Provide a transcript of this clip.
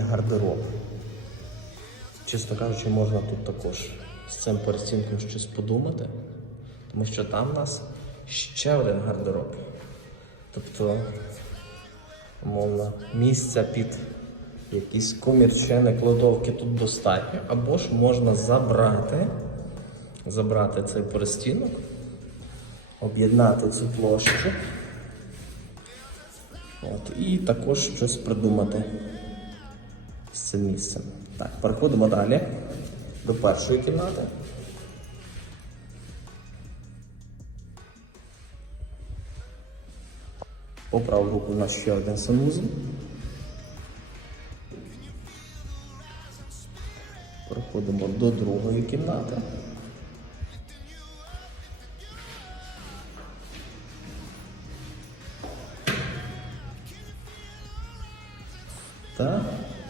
гардероб. Чесно кажучи, можна тут також з цим перестінком щось подумати, тому що там у нас ще один гардероб. Тобто, мовно, місця під якісь комірчини, кладовки тут достатньо, або ж можна забрати, забрати цей перестінок, об'єднати цю площу. От, і також щось придумати з місце. Так, переходимо далі до першої кімнати. По праву руку у нас ще один санузел. Переходимо до другої кімнати. Так.